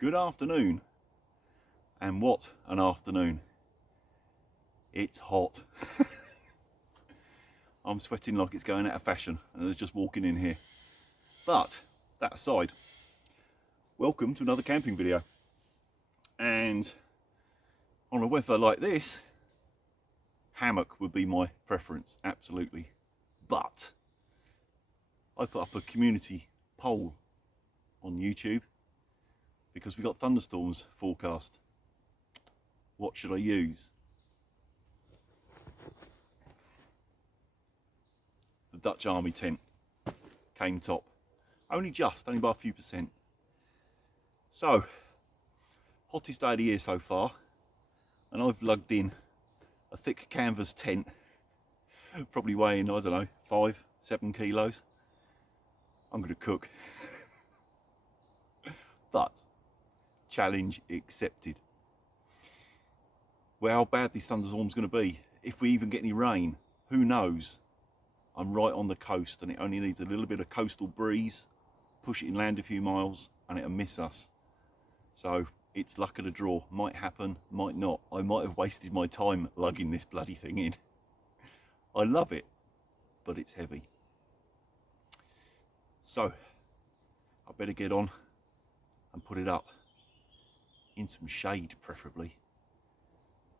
Good afternoon, and what an afternoon. It's hot. I'm sweating like it's going out of fashion and there's just walking in here. But that aside, welcome to another camping video. And on a weather like this, hammock would be my preference, absolutely. But I put up a community poll on YouTube because we got thunderstorms forecast. What should I use? The Dutch Army tent came top. Only by a few percent. So, hottest day of the year so far, and I've lugged in a thick canvas tent, probably weighing, I don't know, 5-7 kilos. I'm going to cook. But, challenge accepted. Well, how bad these thunderstorms going to be? If we even get any rain, who knows? I'm right on the coast and it only needs a little bit of coastal breeze, push it inland a few miles and it'll miss us. So it's luck of the draw. Might happen, might not. I might have wasted my time lugging this bloody thing in. I love it, but it's heavy. So I better get on and put it up in some shade, preferably.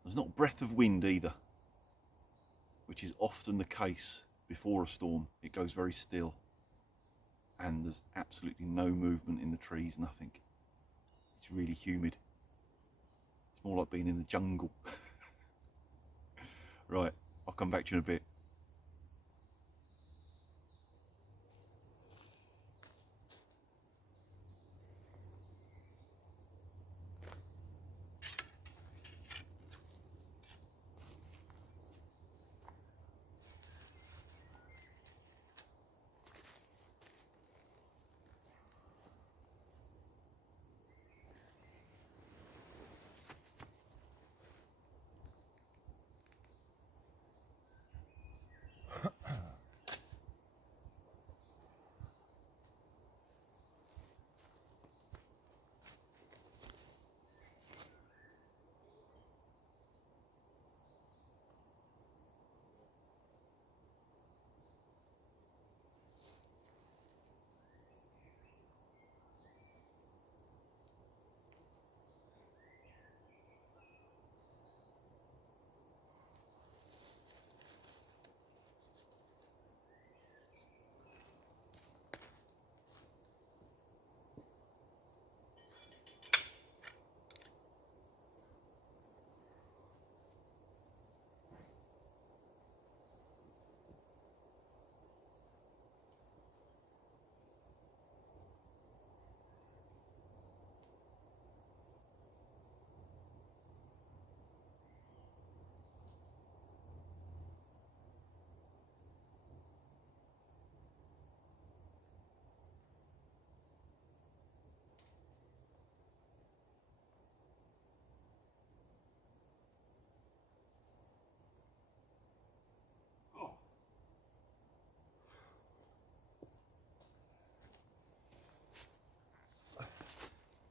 There's not a breath of wind either, which is often the case before a storm. It goes very still and there's absolutely no movement in the trees, nothing. It's really humid. It's more like being in the jungle. Right, I'll come back to you in a bit.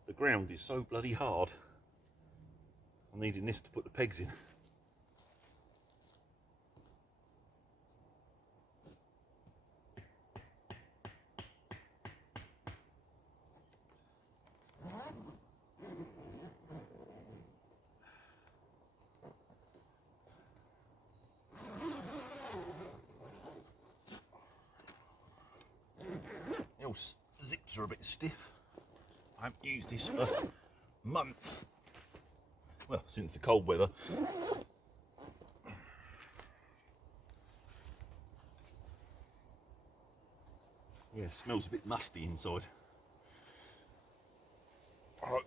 The ground is so bloody hard. I'm needing this to put the pegs in. Else, the zips are a bit stiff. I haven't used this for months. Well, since the cold weather. Yeah, it smells a bit musty inside. I'll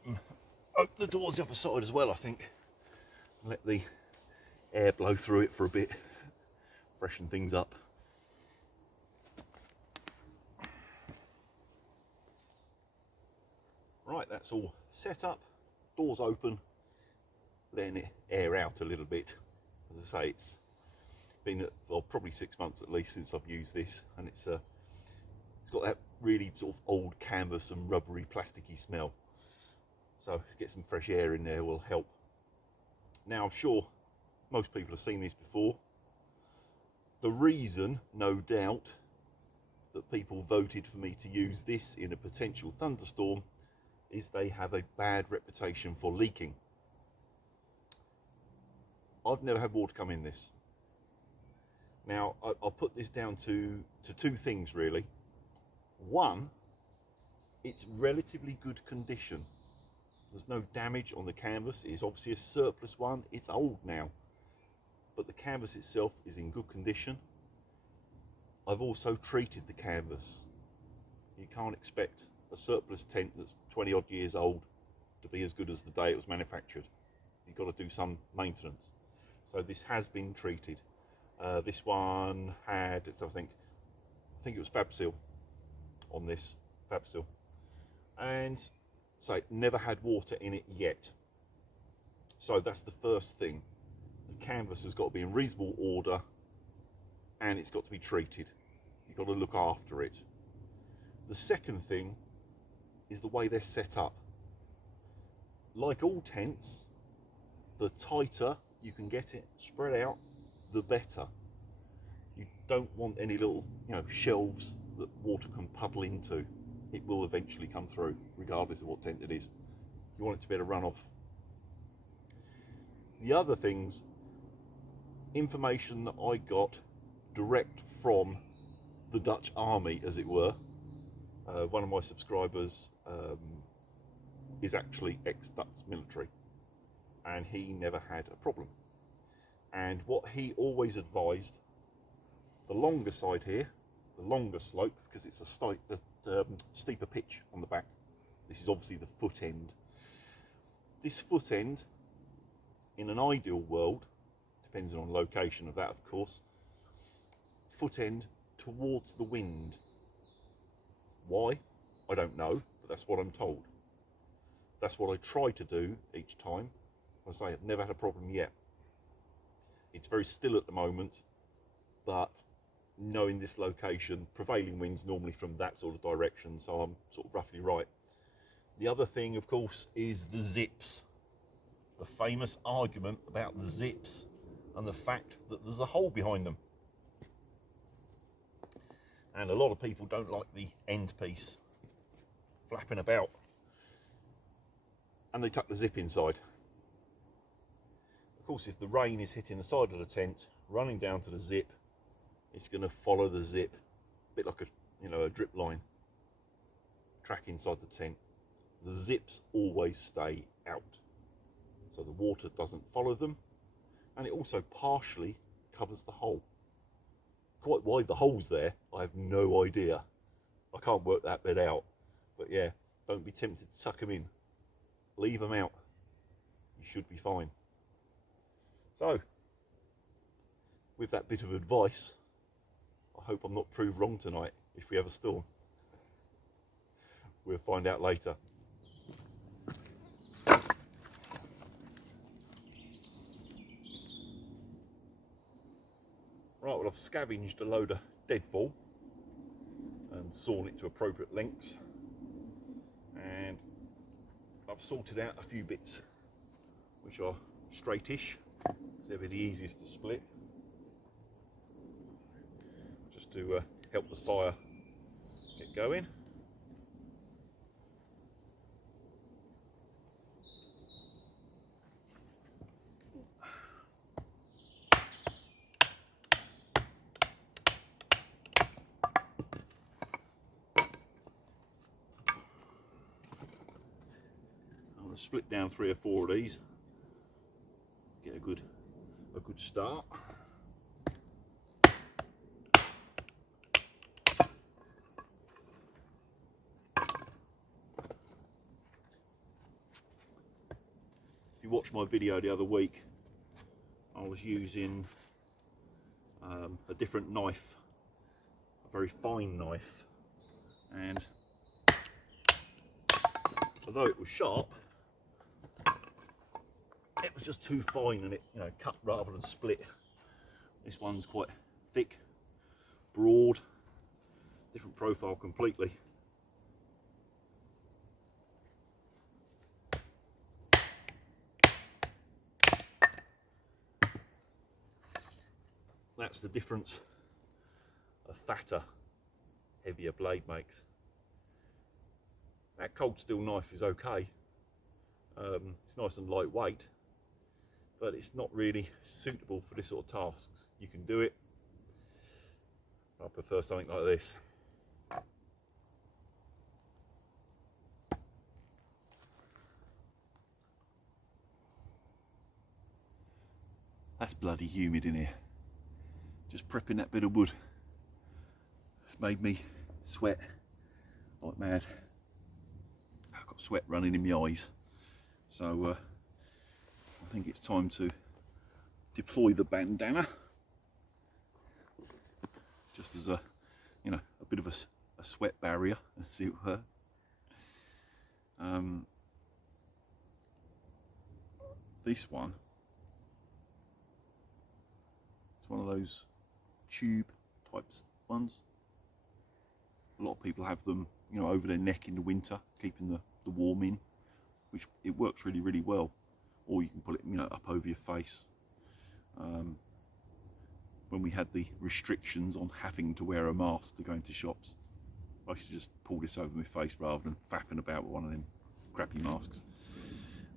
open the doors the other side as well, I think. Let the air blow through it for a bit. Freshen things up. Right, that's all set up. Doors open. Letting it air out a little bit. As I say, it's been well, probably 6 months at least since I've used this, and it's got that really sort of old canvas and rubbery plasticky smell. so get some fresh air in there will help. Now I'm sure most people have seen this before. The reason, no doubt, that people voted for me to use this in a potential thunderstorm is they have a bad reputation for leaking. I've never had water come in this. Now I'll put this down to two things really. One, it's relatively good condition. There's no damage on the canvas. It's obviously a surplus one. It's old now, but the canvas itself is in good condition. I've also treated the canvas. You can't expect a surplus tent that's 20 odd years old to be as good as the day it was manufactured. You've got to do some maintenance. So this has been treated. This one had, I think it was Fab Seal on this, Fab Seal. And so it never had water in it yet. So that's the first thing. The canvas has got to be in reasonable order and it's got to be treated. You've got to look after it. The second thing is the way they're set up. Like all tents, the tighter you can get it spread out, the better. You don't want any little, shelves that water can puddle into. It will eventually come through, regardless of what tent it is. You want it to be able to run off. The other things, information that I got direct from the Dutch army, as it were. One of my subscribers is actually ex-Dutch military, and he never had a problem. And what he always advised, the longer side here, the longer slope, because it's a steeper pitch on the back. This is obviously the foot end. This foot end, in an ideal world, depends on location of that of course, foot end towards the wind. Why? I don't know, but that's what I'm told. That's what I try to do each time. I say I've never had a problem yet. It's very still at the moment, but knowing this location, prevailing winds normally from that sort of direction, so I'm sort of roughly right. The other thing, of course, is the zips. The famous argument about the zips and the fact that there's a hole behind them. And a lot of people don't like the end piece flapping about, and they tuck the zip inside. Of course, if the rain is hitting the side of the tent, running down to the zip, it's going to follow the zip, a bit like a drip line track inside the tent. The zips always stay out, so the water doesn't follow them, and it also partially covers the hole. Quite why the hole's there, I have no idea. I can't work that bit out, but yeah, don't be tempted to tuck them in. Leave them out. You should be fine. So, with that bit of advice, I hope I'm not proved wrong tonight if we have a storm. We'll find out later. Right, well, I've scavenged a load of deadfall and sawn it to appropriate lengths, and I've sorted out a few bits which are straightish, so they'll be the easiest to split, just to help the fire get going. I'm going to split down 3 or 4 of these, get a good start. If you watched my video the other week, I was using a different knife, a very fine knife, and although it was sharp, it was just too fine, and it cut rather than split. This one's quite thick, broad, different profile completely. that's the difference a fatter, heavier blade makes. That cold steel knife is okay. It's nice and lightweight, but it's not really suitable for this sort of tasks. You can do it. I prefer something like this. That's bloody humid in here. Just prepping that bit of wood. It's made me sweat like mad. I've got sweat running in my eyes. So I think it's time to deploy the bandana. Just as a, you know, a bit of a sweat barrier, as it were. This one, it's one of those tube types ones. A lot of people have them, you know, over their neck in the winter, keeping the warm in, which it works really, really well. Or you can put it, you know, up over your face. When we had the restrictions on having to wear a mask to go into shops, I used to just pull this over my face rather than faffing about with one of them crappy masks.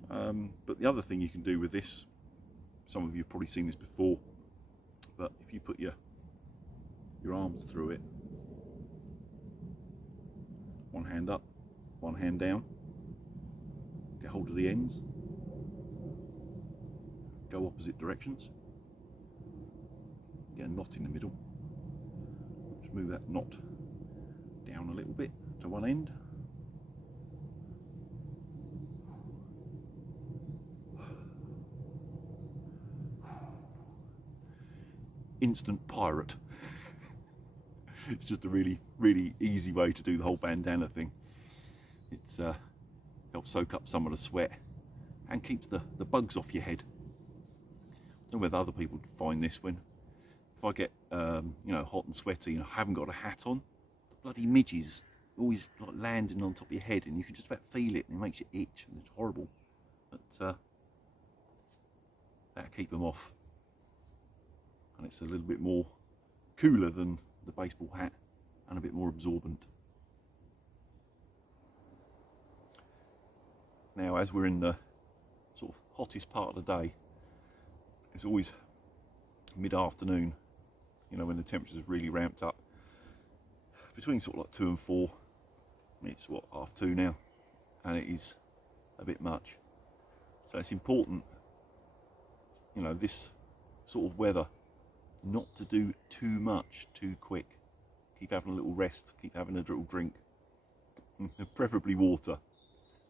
But the other thing you can do with this, some of you have probably seen this before, but if you put your arms through it, one hand up, one hand down, get hold of the ends, go opposite directions, get a knot in the middle, just move that knot down a little bit to one end, instant pirate. It's just a really, really easy way to do the whole bandana thing. It's helps soak up some of the sweat and keeps the bugs off your head. I don't know whether other people find this when, if I get you know, hot and sweaty and I haven't got a hat on, the bloody midges always like landing on top of your head, and you can just about feel it, and it makes you itch, and it's horrible. But that'll keep them off, and it's a little bit more cooler than the baseball hat and a bit more absorbent. Now, as we're in the sort of hottest part of the day, it's always mid-afternoon, you know, when the temperatures have really ramped up, between sort of like 2 and 4. It's what, 2:30 now, and it is a bit much. So it's important, you know, this sort of weather, not to do too much too quick. Keep having a little rest, keep having a little drink, preferably water.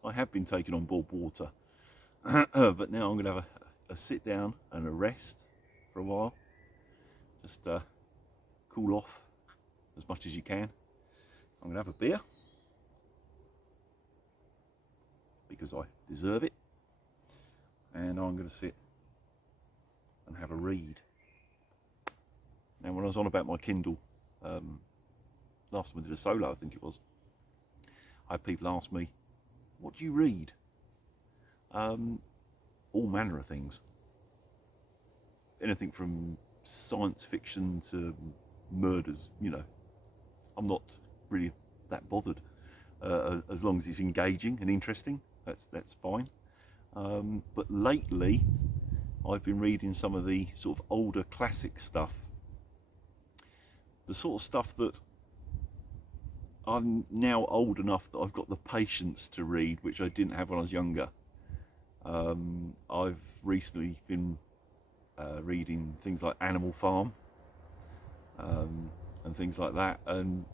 I have been taking on board water, but now I'm going to have a sit down and a rest for a while, just cool off as much as you can. I'm going to have a beer because I deserve it, and I'm going to sit and have a read. Now, when I was on about my Kindle, last time I did a solo, I think it was, I had people ask me, what do you read? All manner of things. Anything from science fiction to murders, you know. I'm not really that bothered. As long as it's engaging and interesting, that's fine. But lately, I've been reading some of the sort of older classic stuff. The sort of stuff that I'm now old enough that I've got the patience to read, which I didn't have when I was younger. I've recently been reading things like Animal Farm and things like that, and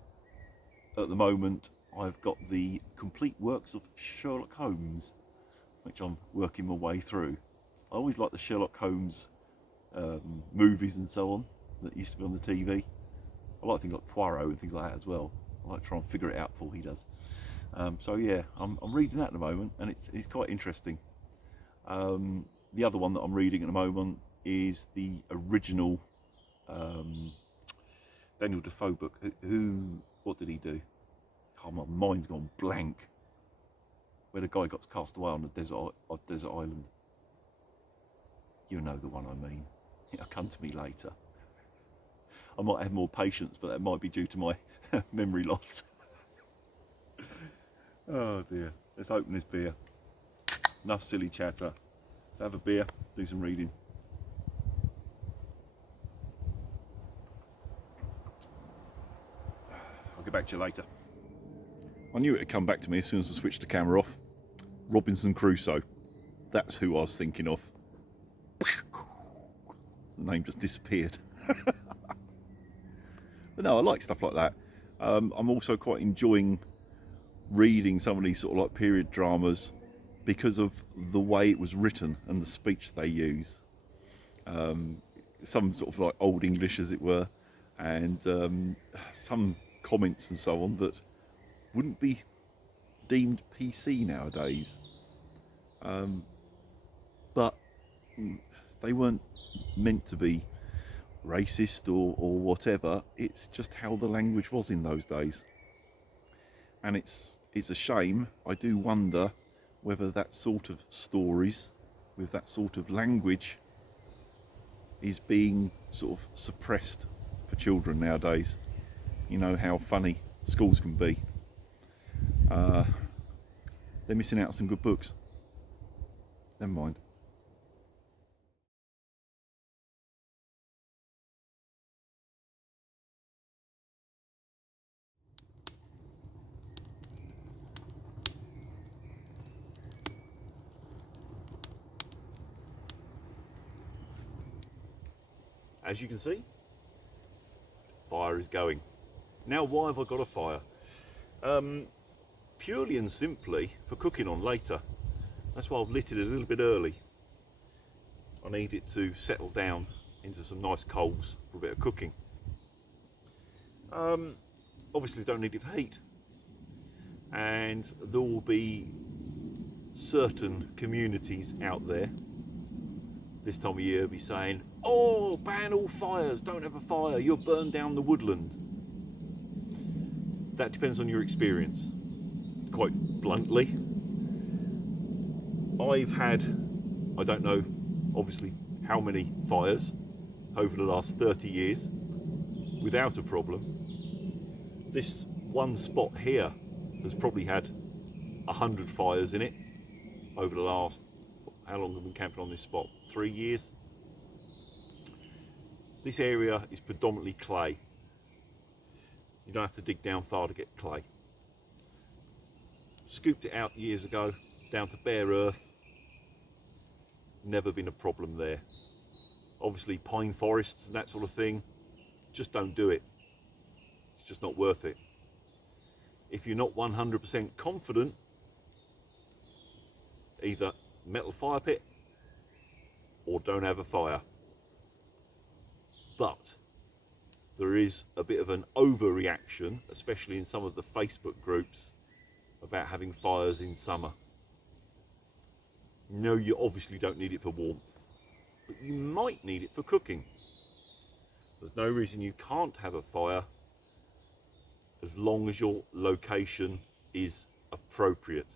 at the moment I've got the complete works of Sherlock Holmes, which I'm working my way through. I always like the Sherlock Holmes movies and so on that used to be on the TV. I like things like Poirot and things like that as well. I like to try and figure it out before he does. So yeah, I'm reading that at the moment, and it's quite interesting. The other one that I'm reading at the moment is the original Daniel Defoe book. What did he do? Oh, my mind's gone blank. Where the guy got cast away on a desert island. You know the one I mean. It'll come to me later. I might have more patience, but that might be due to my memory loss. Oh dear. Let's open this beer. Enough silly chatter. Let's have a beer, do some reading. I'll get back to you later. I knew it would come back to me as soon as I switched the camera off. Robinson Crusoe. That's who I was thinking of. The name just disappeared. But no, I like stuff like that. I'm also quite enjoying reading some of these sort of like period dramas because of the way it was written and the speech they use. Some sort of like old English, as it were, and some comments and so on that wouldn't be deemed PC nowadays. But they weren't meant to be racist or whatever. It's just how the language was in those days, and it's a shame. I do wonder whether that sort of stories with that sort of language is being sort of suppressed for children nowadays. You know how funny schools can be. They're missing out on some good books. Never mind. As you can see, fire is going. Now, why have I got a fire? Purely and simply for cooking on later. That's why I've lit it a little bit early. I need it to settle down into some nice coals for a bit of cooking. Obviously don't need it for heat, and there will be certain communities out there this time of year be saying, oh, ban all fires, don't have a fire, you'll burn down the woodland. That depends on your experience, quite bluntly. I've had, I don't know obviously how many fires over the last 30 years without a problem. This one spot here has probably had 100 fires in it over the last, how long have we been camping on this spot? 3 years. This area is predominantly clay. You don't have to dig down far to get clay. Scooped it out years ago, down to bare earth. Never been a problem there. Obviously pine forests and that sort of thing, just don't do it. It's just not worth it. If you're not 100% confident, either metal fire pit or don't have a fire. But there is a bit of an overreaction, especially in some of the Facebook groups, about having fires in summer. No, you obviously don't need it for warmth, but you might need it for cooking. There's no reason you can't have a fire as long as your location is appropriate.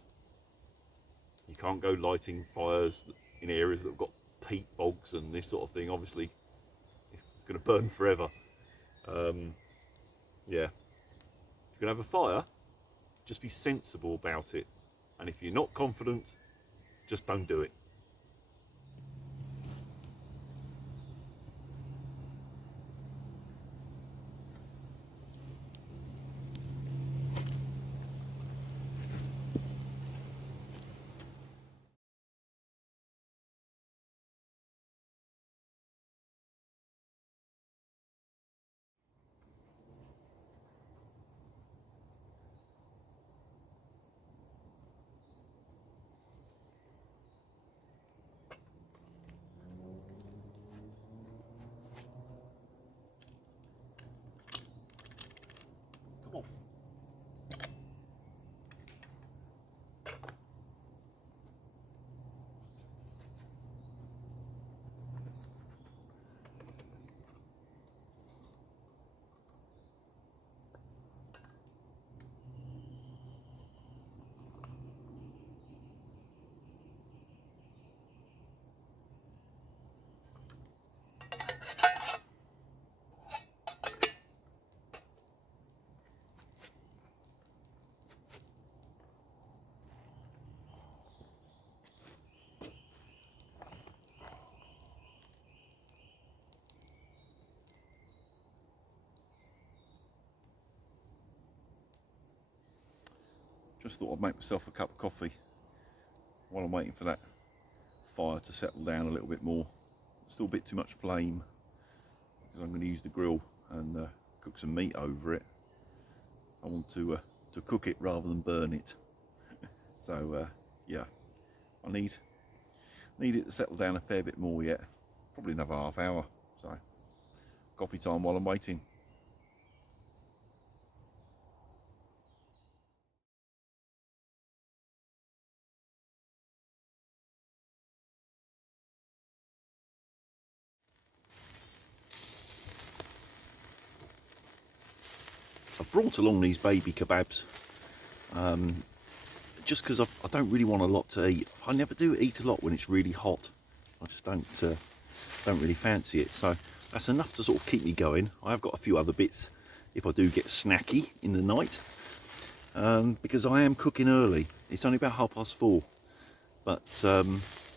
You can't go lighting fires in areas that have got peat bogs and this sort of thing. Obviously, it's going to burn forever. Yeah, if you're going to have a fire, just be sensible about it. And if you're not confident, just don't do it. just thought I'd make myself a cup of coffee while I'm waiting for that fire to settle down a little bit more. Still a bit too much flame because I'm going to use the grill and cook some meat over it. I want to cook it rather than burn it. So yeah, I need it to settle down a fair bit more yet. Probably another half hour. So coffee time while I'm waiting. I've brought along these baby kebabs just because I don't really want a lot to eat. I never do eat a lot when it's really hot. I just don't really fancy it. So that's enough to sort of keep me going. I have got a few other bits if I do get snacky in the night, because I am cooking early. It's only about 4:30, but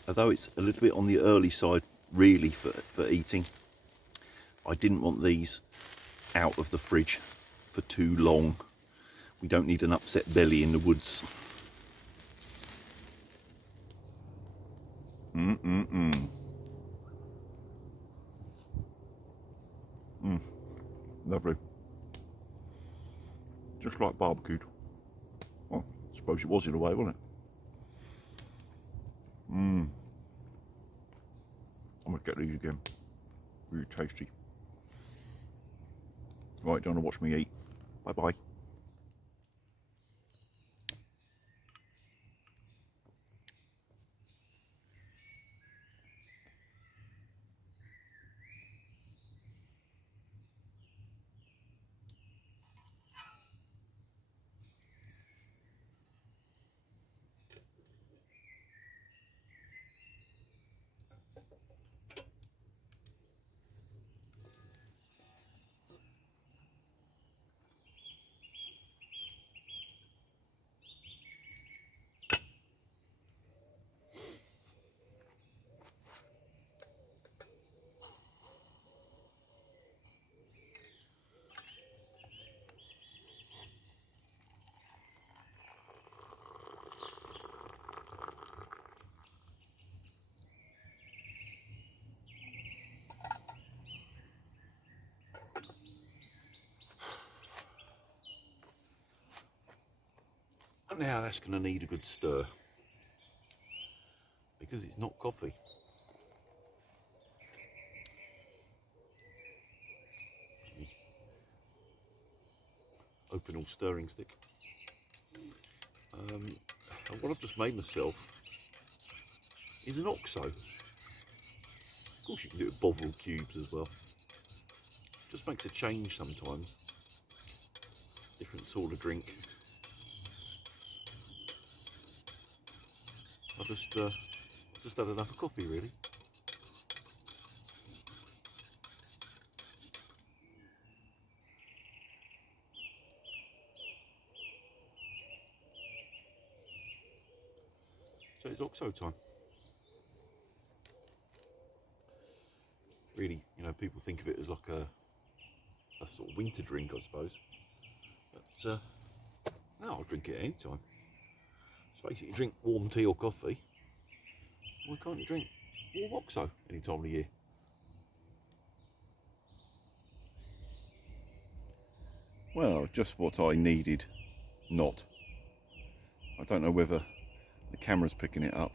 although it's a little bit on the early side really for eating, I didn't want these out of the fridge for too long. We don't need an upset belly in the woods. Lovely. Just like barbecued. Well, I suppose it was in a way, wasn't it? I'm gonna get these again. Really tasty. Right, don't want to watch me eat. Bye bye. Now that's going to need a good stir because it's not coffee. Open all stirring stick. And what I've just made myself is an oxo. Of course you can do it with Bovril cubes as well. Just makes a change sometimes. Different sort of drink. I just had enough of coffee really. So it's oxo time. Really, you know, people think of it as like a sort of winter drink, I suppose. But no, I'll drink it any time. Let's face it, you drink warm tea or coffee. Why can't you drink warm oxo any time of the year? Well, just what I needed. Not. I don't know whether the camera's picking it up.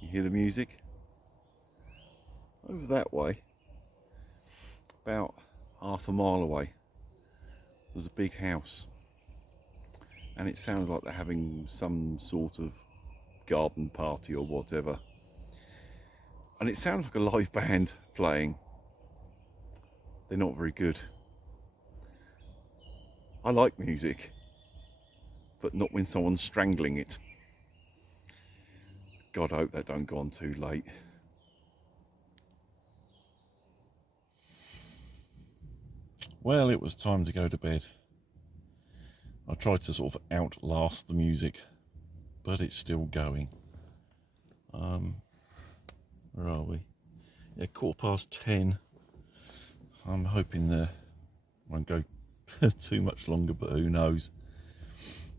You hear the music? Over that way, about half a mile away, there's a big house. And it sounds like they're having some sort of garden party or whatever. And it sounds like a live band playing. They're not very good. I like music, but not when someone's strangling it. God, I hope that don't go on too late. Well, it was time to go to bed. I tried to sort of outlast the music, but it's still going. Where are we? Yeah, 10:15. I'm hoping won't go too much longer, but who knows.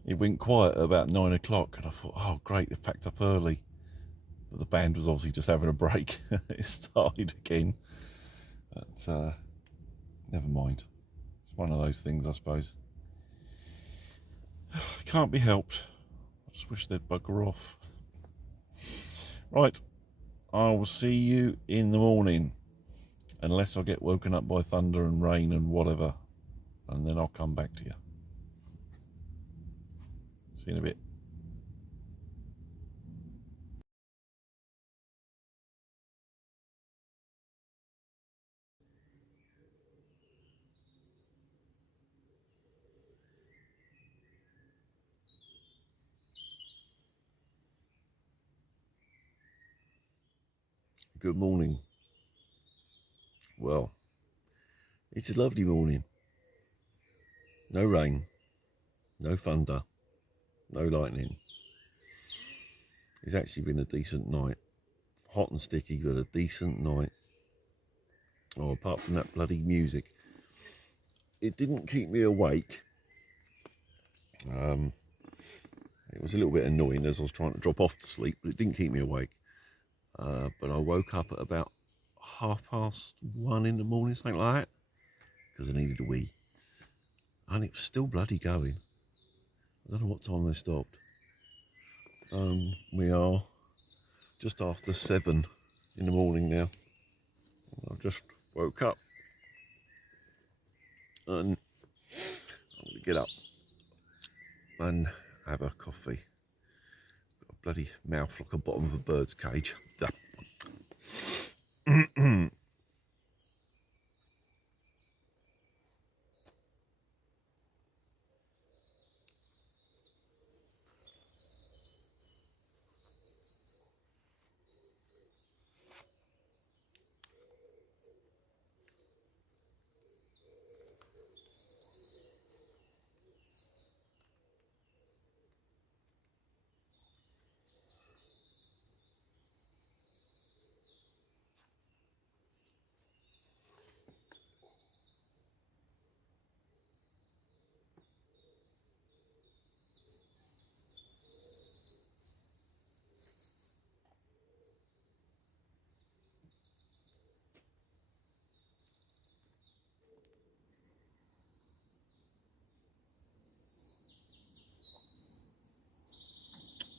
it went quiet at about 9 o'clock, and I thought, oh great, they packed up early. But the band was obviously just having a break. It started again. But never mind. It's one of those things, I suppose. Can't be helped. I just wish they'd bugger off. Right, I will see you in the morning. Unless I get woken up by thunder and rain and whatever. And then I'll come back to you. See you in a bit. Good morning. Well, it's a lovely morning. No rain, no thunder, no lightning. It's actually been a decent night. Hot and sticky, but a decent night. Oh, apart from that bloody music. It didn't keep me awake. It was a little bit annoying as I was trying to drop off to sleep, but it didn't keep me awake. But I woke up at about 1:30 in the morning, something like that, because I needed a wee. And it was still bloody going. I don't know what time they stopped. We are just after 7 in the morning now. I've just woke up and I'm going to get up and have a coffee. Got a bloody mouth like the bottom of a bird's cage.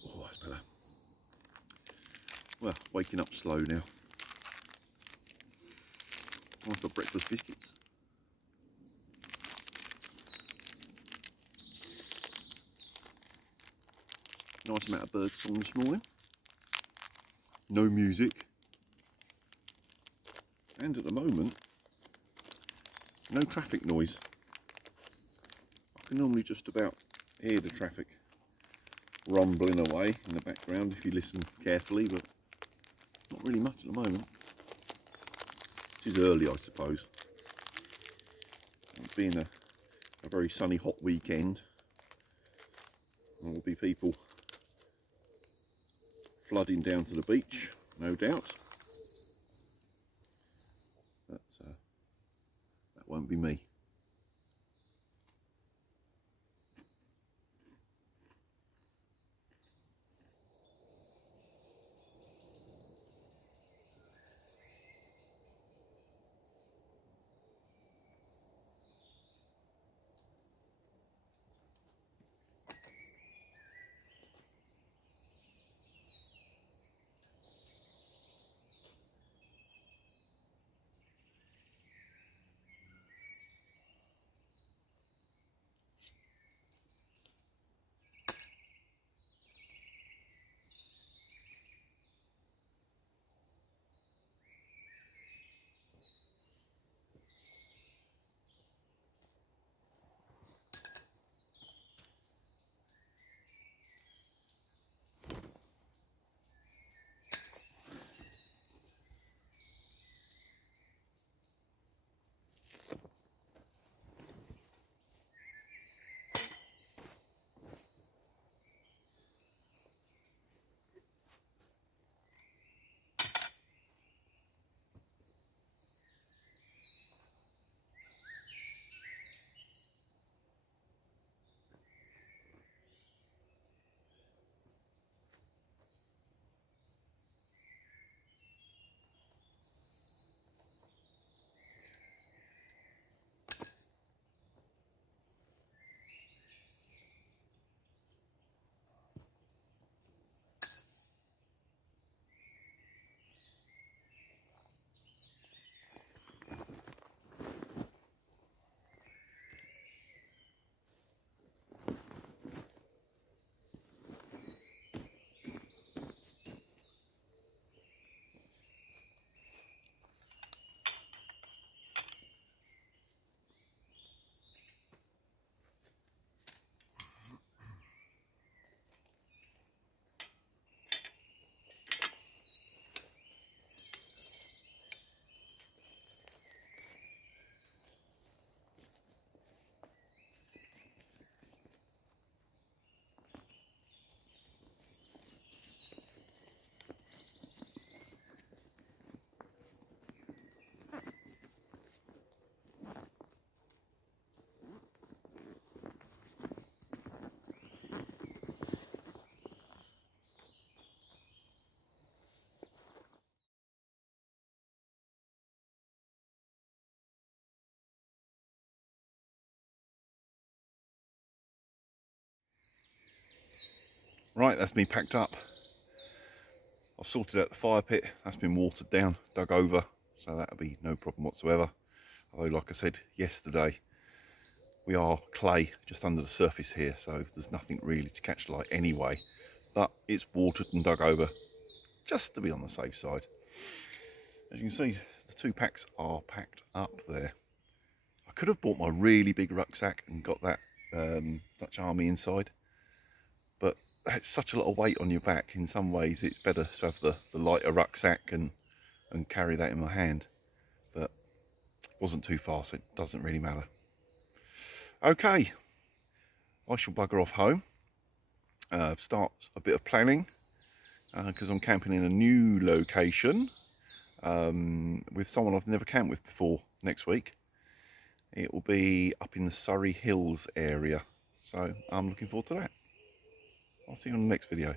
Oh, that's better. Well, waking up slow now. I've got breakfast biscuits. Nice amount of bird song this morning. No music. And at the moment, no traffic noise. I can normally just about hear the traffic rumbling away in the background if you listen carefully, but not really much at the moment. It is early, I suppose. It's been a very sunny, hot weekend. There will be people flooding down to the beach, no doubt. But that won't be me. Right, that's me packed up. I've sorted out the fire pit. That's been watered down, dug over, so that'll be no problem whatsoever. Although, like I said yesterday, we are clay just under the surface here, so there's nothing really to catch light anyway. But it's watered and dug over just to be on the safe side. As you can see, the 2 packs are packed up there. I could have bought my really big rucksack and got that Dutch Army inside, but that's such a lot of weight on your back. In some ways it's better to have the lighter rucksack and carry that in my hand, but it wasn't too far, so it doesn't really matter. Okay, I shall bugger off home, start a bit of planning, because I'm camping in a new location with someone I've never camped with before next week. It will be up in the Surrey Hills area, so I'm looking forward to that. I'll see you on the next video.